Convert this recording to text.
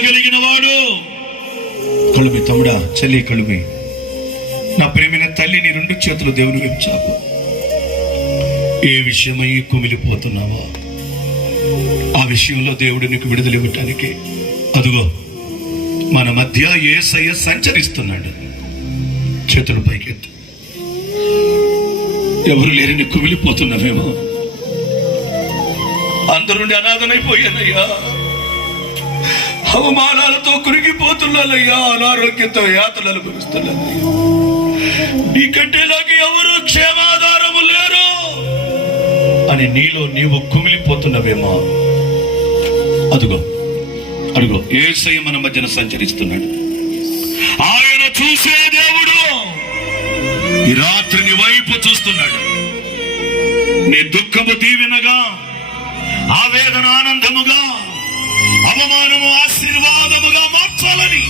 ఓర్చగలిగిన వాడు. కలుమి తమ్ముడా, చెల్లి కలుమి, నా ప్రేమైన తల్లి, నీ రెండు చేతులు దేవుని వైపు చాపు. ఏ విషయమై కుమిలిపోతున్నావా? ఆ విషయంలో దేవుడు నీకు విడుదల ఇవ్వటానికి అదుగో మన మధ్య యేసయ్య సంచరిస్తున్నాడు. చేతులు పైకెత్తు. ఎవరు లేరని కుమిలిపోతున్నావేమో. అందరుండి అనాథనైపోయానయ్యా, అవమానాలతో కురిగిపోతున్నానయ్యా, అనారోగ్యంతో యాతనలు అనుభవిస్తున్నానయ్యా, నీకంటే నాకు ఎవరు క్షేమాధారము లేరు అని నీలో నీవు కుమిలిపోతున్నవేమో. అదుగో అడుగో యేసయ్య మన మధ్యన సంచరిస్తున్నాడు. ఆయన చూసే దేవుడు ఈ రాత్రి నీ వైపు చూస్తున్నాడు. నీ దుఃఖము దీవెనగా, ఆవేదన ఆనందముగా, అవమానము ఆశీర్వాదముగా మార్చాలని